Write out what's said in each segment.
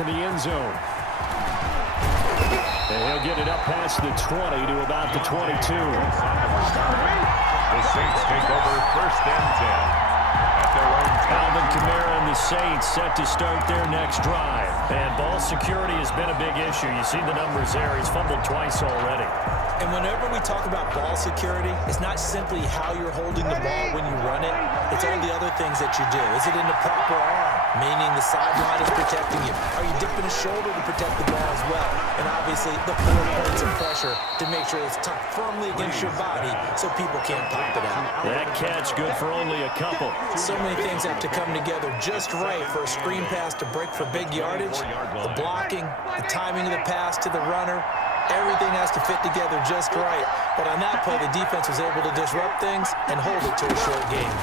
back in the end zone. And he'll get it up past the 20 to about the 22. The Saints take over 1st and 10. Alvin Kamara and the Saints set to start their next drive. And ball security has been a big issue. You see the numbers there. He's fumbled twice already. And whenever we talk about ball security, it's not simply how you're holding the ball when you run it. It's all the other things that you do. Is it in the proper arm, meaning the sideline is protecting you? Are you dipping a shoulder to protect the ball as well? And obviously, the 4 points of pressure to make sure it's tucked firmly against your body so people can't pop it out. That catch good for only a couple. So many things have to come together just right for a screen pass to break for big yardage. The blocking, the timing of the pass to the runner, everything has to fit together just right. But on that play, the defense was able to disrupt things and hold it to a short game.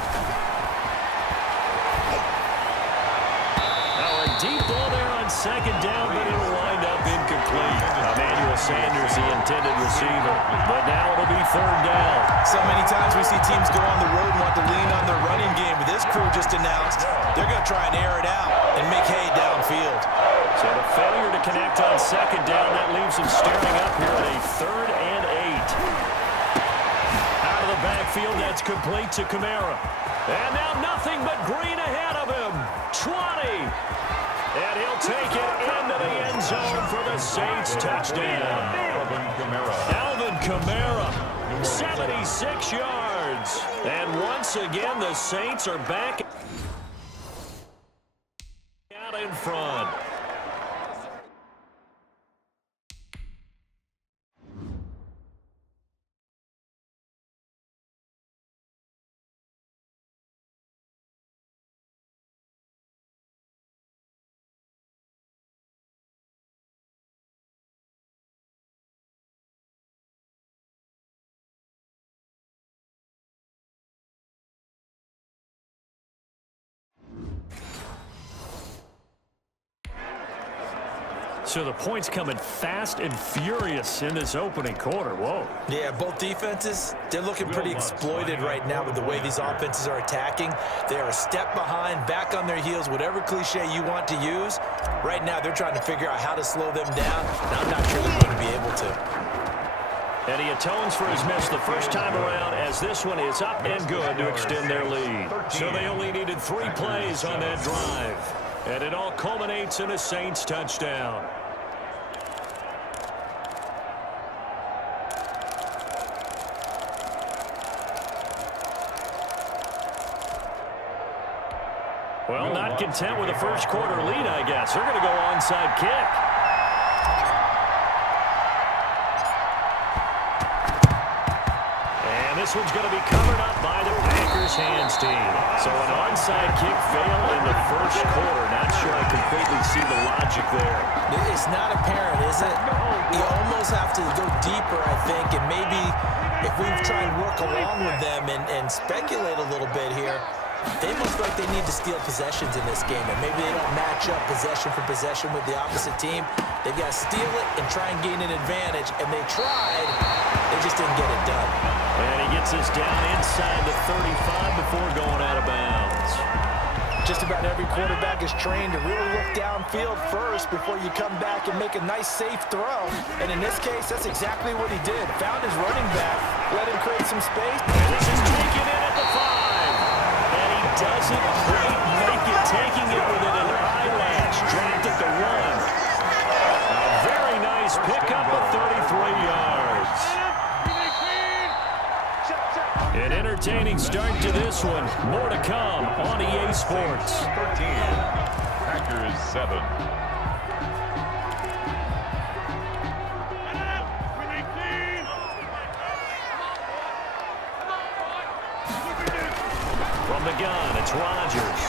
Now a deep ball there on 2nd down, but it'll wind up incomplete. Emmanuel Sanders, the intended receiver. But now it'll be 3rd down. So many times we see teams go on the road and want to lean on their running game. But this crew just announced they're going to try and air it out and make hay downfield. So the failure to connect on 2nd down, that leaves him staring up here at a 3rd and 8. Out of the backfield, that's complete to Kamara. And now nothing but green ahead of him. 20. And he'll take it into the end zone for the Saints touchdown. Alvin Kamara, 76 yards. And once again, the Saints are back out in front. So the points coming fast and furious in this opening quarter. Whoa. Yeah, both defenses, they're looking pretty exploited right now with the way these offenses are attacking. They are a step behind, back on their heels, whatever cliche you want to use. Right now, they're trying to figure out how to slow them down, and I'm not sure they're going to be able to. And he atones for his miss the first time around as this one is up and good to extend their lead. So they only needed 3 plays on that drive. And it all culminates in a Saints touchdown. Well, not content with a first quarter lead, I guess. They're going to go onside kick. And this one's going to be covered up by the Packers hands team. So an onside kick fail in the first quarter. Not sure I completely see the logic there. It's not apparent, is it? You almost have to go deeper, I think, and maybe if we try and work along with them and speculate a little bit here, they must feel like they need to steal possessions in this game, and maybe they don't match up possession for possession with the opposite team. They've got to steal it and try and gain an advantage, and they tried. They just didn't get it done. And he gets us down inside the 35 before going out of bounds. Just about every quarterback is trained to really look downfield first before you come back and make a nice, safe throw. And in this case, that's exactly what he did. Found his running back, let him create some space. And this is taken in at the 5. And he doesn't quite make it, taking it with an eyelash. Dropped at the 1. A very nice pickup of 33 yards. An entertaining start to this one. More to come on EA Sports. 13, Packers 7. From the gun, it's Rodgers.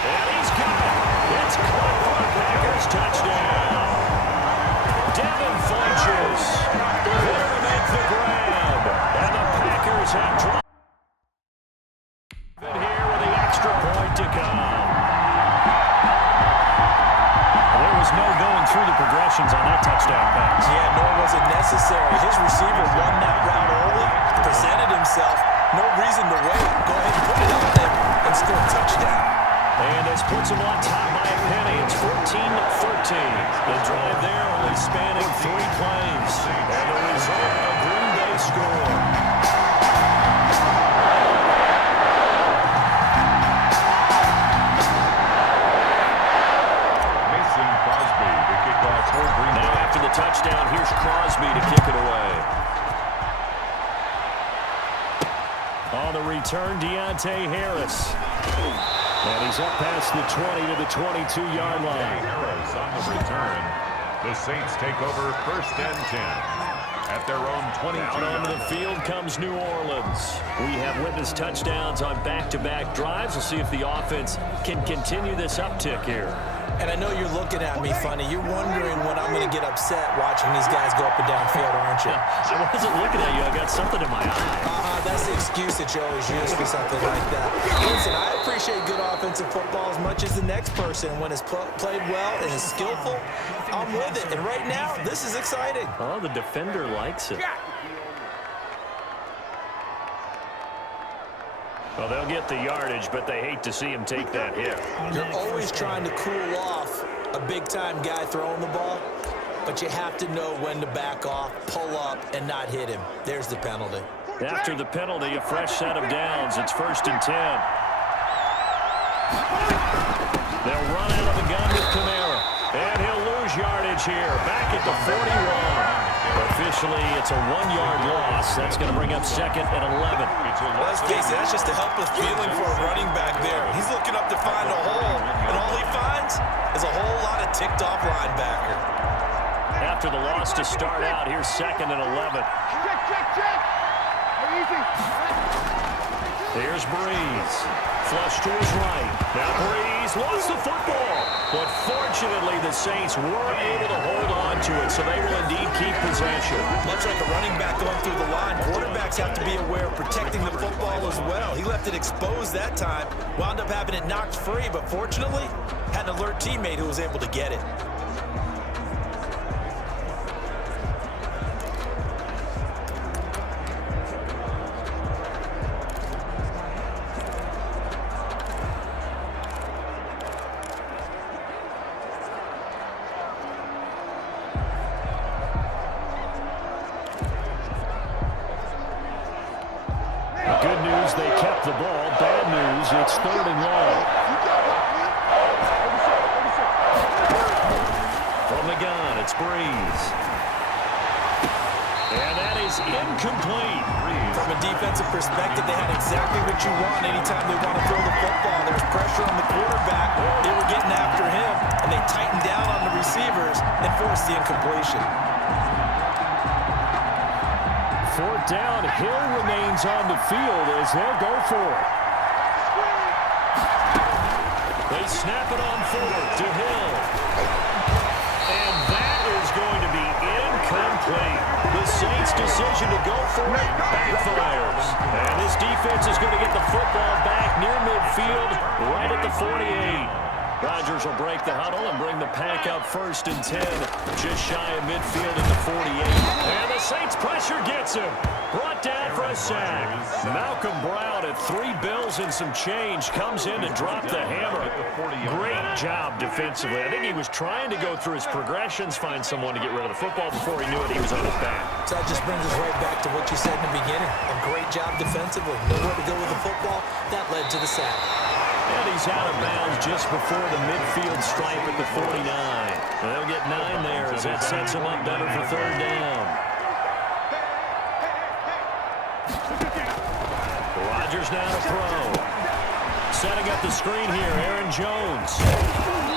And he's got it. It's caught for a Packers touchdown. Devin Funchess there to make the grab. And the Packers have dropped it here with the extra point to come. There was no going through the progressions on that touchdown pass. Yeah, nor was it necessary. His receiver won that route early, presented himself. No reason to wait. Go ahead and put it on him and score a touchdown. And this puts them on top by a penny. It's 14-13. The drive there only spanning 3 plays. And the result, a Green Bay score. Now after the touchdown, here's Crosby to kick it away. On the return, Deontay Harris. And he's up past the 20 to the 22-yard line. Harris on the return. The Saints take over 1st and 10 at their own 22. Out onto the field comes New Orleans. We have witnessed touchdowns on back-to-back drives. We'll see if the offense can continue this uptick here. And I know you're looking at me funny. You're wondering when I'm going to get upset watching these guys go up and down field, aren't you? I wasn't looking at you. I got something in my eye. That's the excuse that you always use for something like that. Listen, I appreciate good offensive football as much as the next person. When it's played well and is skillful, I'm with it. And right now, this is exciting. Oh, the defender likes it. Well, they'll get the yardage, but they hate to see him take that hit. You're always trying to cool off a big-time guy throwing the ball, but you have to know when to back off, pull up, and not hit him. There's the penalty. After the penalty, a fresh set of downs. It's 1st and 10. They'll run out of the gun with Kamara, and he'll lose yardage here. Back at the 41. Officially, it's a 1-yard loss. That's going to bring up 2nd and 11. Let's face it, that's just a helpless feeling for a running back there. He's looking up to find a hole, and all he finds is a whole lot of ticked-off linebacker. After the loss to start out, here's 2nd and 11. Check. Here's Breeze. Flush to his right. Now Breeze lost the football. But fortunately, the Saints were able to hold on to it, so they will indeed keep possession. Much like a running back going through the line, quarterbacks have to be aware of protecting the football as well. He left it exposed that time, wound up having it knocked free, but fortunately, had an alert teammate who was able to get it. Good news, they kept the ball. Bad news, it's 3rd and long. From the gun, it's Breeze. And that is incomplete. From a defensive perspective, they had exactly what you want anytime they want to throw the football. There's pressure on the quarterback. They were getting after him, and they tightened down on the receivers and forced the incompletion. 4th down, Hill remains on the field as they'll go for it. They snap it on 4th to Hill. And that is going to be incomplete. The Saints' decision to go for it backfires. And this defense is going to get the football back near midfield, right at the 48. Rodgers will break the huddle and bring the pack up 1st and 10, just shy of midfield at the 48. And the Saints pressure gets him. Brought down for a sack. Malcolm Brown at 3 bills and some change comes in to drop the hammer. Great job defensively. I think he was trying to go through his progressions, find someone to get rid of the football. Before he knew it, he was on his back. So that just brings us right back to what you said in the beginning. A great job defensively. Nowhere to go with the football. That led to the sack. And he's out of bounds just before the midfield stripe at the 49. They'll get 9 there as that sets him up better for 3rd down. Rodgers now to throw. Setting up the screen here, Aaron Jones.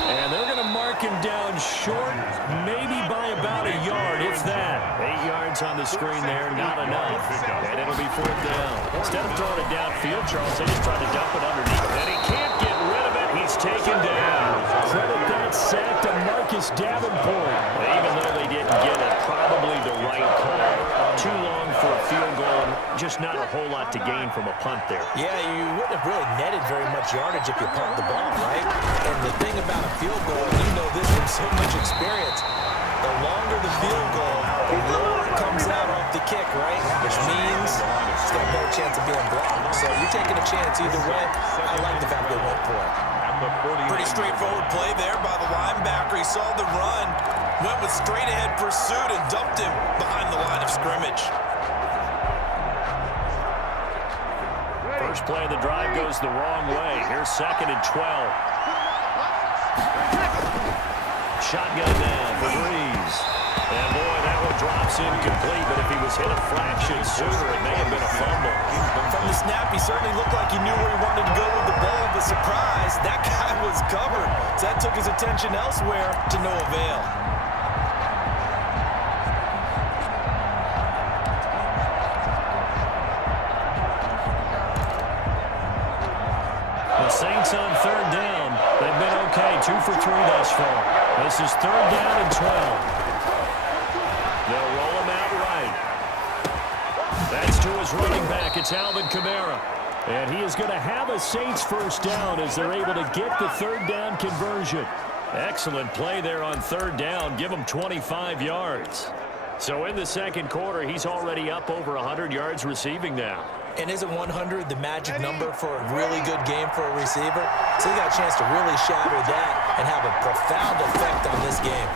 And they're going to mark him down short, maybe by about a yard, if that. 8 yards on the screen there, not enough. And it'll be 4th down. Instead of throwing it downfield, Charles, they just tried to dump it underneath. And he can't get rid of it. He's taken down. Credit that sack to Marcus Davenport. Even though they didn't get it, probably the right call. Too long for a field goal, and just not a whole lot to gain from a punt there. Yeah, you wouldn't have really netted very much yardage if you pumped the ball, right? And the thing about a field goal, and you know this from so much experience, the longer the field goal, the lower it comes out off the kick, right? Which means it's got a better chance of being blocked. So you're taking a chance either way. I like the fact they went for it. the 40. Pretty straightforward play there by the linebacker. He saw the run, went with straight-ahead pursuit, and dumped him behind the line of scrimmage. First play of the drive goes the wrong way. Here's 2nd and 12. Shotgun now for Breeze. And boy, that one drops incomplete, but if he was hit a fraction sooner, it may have been a fumble. From the snap, he certainly looked like he knew where he wanted to go with the ball, but surprise, that guy was covered. So that took his attention elsewhere to no avail. The Saints on 3rd down. They've been okay, 2 for 3 thus far. This is 3rd down and 12. They'll roll him out right. That's to his running back. It's Alvin Kamara. And he is going to have a Saints first down as they're able to get the 3rd down conversion. Excellent play there on 3rd down. Give him 25 yards. So in the 2nd quarter, he's already up over 100 yards receiving now. And isn't 100 the magic number for a really good game for a receiver? So he got a chance to really shatter that and have a profound effect on this game.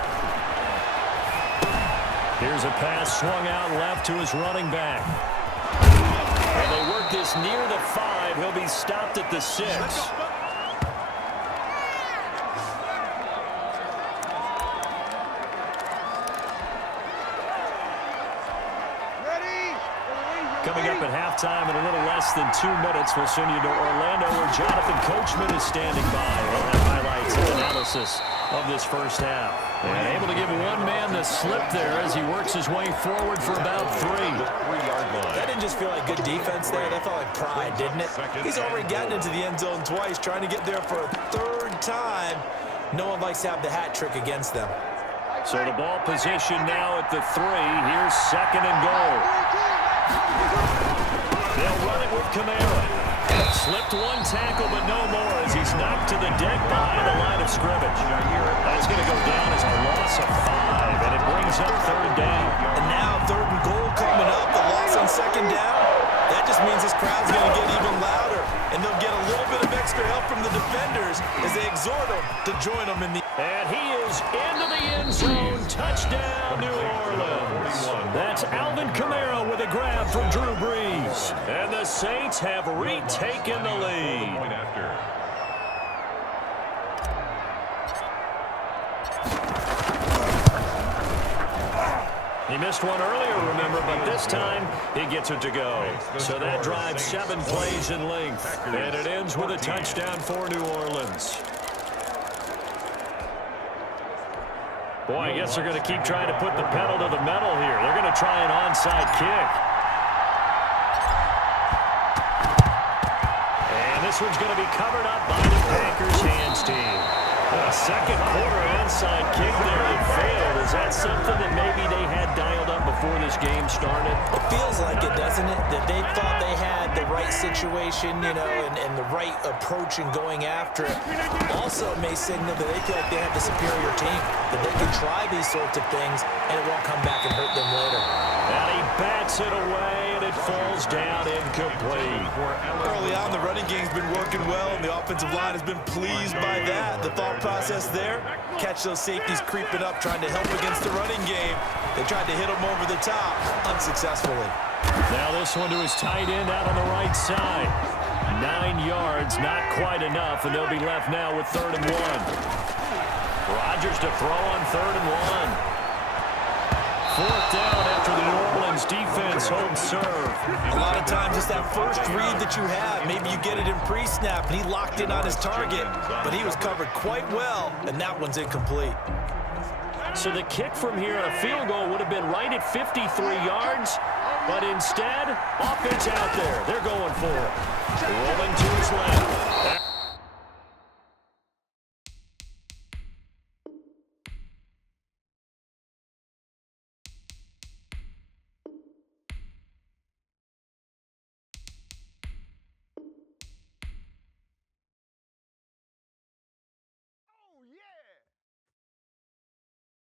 Here's a pass swung out left to his running back. And they work this near the 5. He'll be stopped at the 6. Coming up at halftime in a little less than 2 minutes, we'll send you to Orlando where Jonathan Coachman is standing by. We'll have highlights and analysis of this first half. And able to give one man the slip there as he works his way forward for about 3. That didn't just feel like good defense there. That felt like pride, didn't it? He's already gotten into the end zone twice, trying to get there for a 3rd time. No one likes to have the hat trick against them. So the ball position now at the 3. Here's 2nd and goal. They'll run it with Kamara. Slipped one tackle, but no more as he's knocked to the deck behind the line of scrimmage. That's going to go down as a loss of 5, and it brings up 3rd down. And now 3rd and goal coming up. The loss on 2nd down. That just means this crowd's going to get even louder, and they'll get a little bit of extra help from the defenders as they exhort them to join them in the... And he is into the end zone. Touchdown, New Orleans. That's Alvin Kamara with a grab from Drew Brees. And the Saints have retaken the lead. He missed one earlier, remember, but this time he gets it to go. So that drives 7 plays in length. And it ends with a touchdown for New Orleans. Boy, I guess they're going to keep trying to put the pedal to the metal here. They're going to try an onside kick. And this one's going to be covered up by the Packers hands team. A 2nd quarter onside kick there that failed. Is that something that maybe they had dialed up before this game started? It feels like it, doesn't it? That they thought they had the right situation, you know, and the right approach in going after it. Also, it may signal that they feel like they have the superior team, that they can try these sorts of things, and it won't come back and hurt them later. And he bats it away, and it falls down incomplete. Early on, the running game's been working well, and the offensive line has been pleased by that. The thought process there, catch those safeties creeping up, trying to help against the running game. They tried to hit them over the top, unsuccessfully. Now this one to his tight end out on the right side. 9 yards, not quite enough, and they'll be left now with 3rd and 1. Rodgers to throw on 3rd and 1. 4th down after the New Orleans defense home serve. A lot of times it's that first read that you have. Maybe you get it in pre-snap, and he locked in on his target, but he was covered quite well, and that one's incomplete. So the kick from here on a field goal would have been right at 53 yards, but instead, offense out there. They're going for it. Rolling to his left.